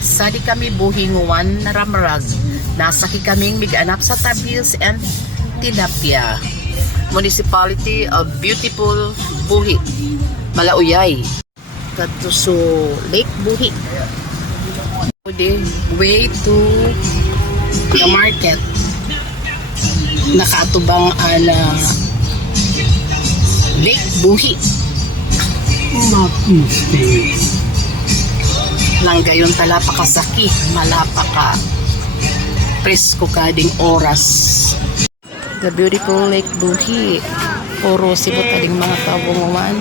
Sadi kami buhinguan na ramarag. Nasaki kaming miganap sa Tabios and Tilapia. Municipality of Beautiful Buhi, Malauyay. Kadto so Lake Buhi. The way to the market. Nakaatubang ana Lake Buhi. Langgayon talapakasaki, malapaka presko kading oras. The beautiful Lake Buhi. Puro sibot ading mga kabunguan.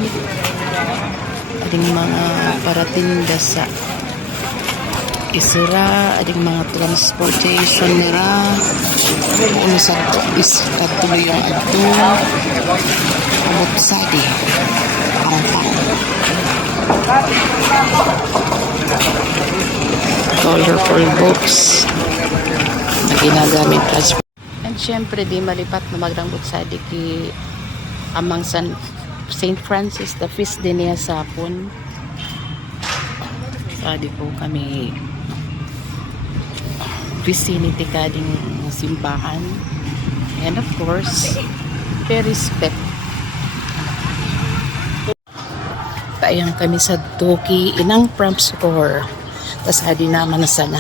Ading mga paratinda sa isura, ading mga transportation nira. Kung sa to is katuloy yung ato. Bupsadi. Pangpang. Colorful books na ginagamit as. And syempre di malipat na magrangbot sa ki amang St. Francis the feast din niya sa hapon. Sadi po kami vicinity kading simbahan, and of course respect. Paayang kami sa Toki inang prom store. Tas adi naman na sana.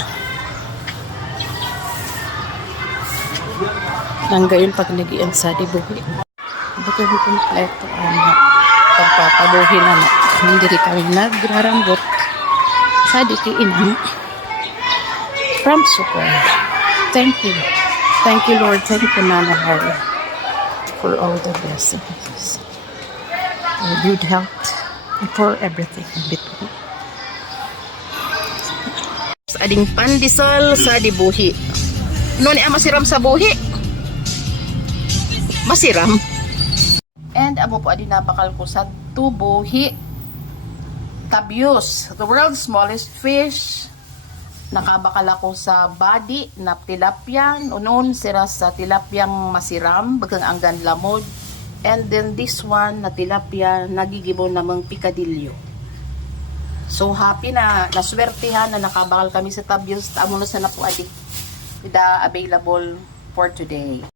Nang gayon pag nagiyan sa di buhi. Buto di kompleto ang pagpapabuhi na na. Hindi rin kami nagrarambot sa di ki inang prom store. Thank you. Thank you, Lord. Thank you, Nana Hari, for all the blessings. For good health and for everything in between. Ading pandesal sa dibuhi. No ni masiram sa buhi. Masiram. And amo po adin napakal ko sa tubuhi. Tabios, the world's smallest fish. Nakabakal ako sa body na tilapia. Unon sira sa tilapyang masiram, bagang anggan lamod. And then this one na tilapia nagigibon namang pikadilyo. So happy na naswertihan na nakabakal kami sa Tabios. Amo na sana po adi. Ida available for today.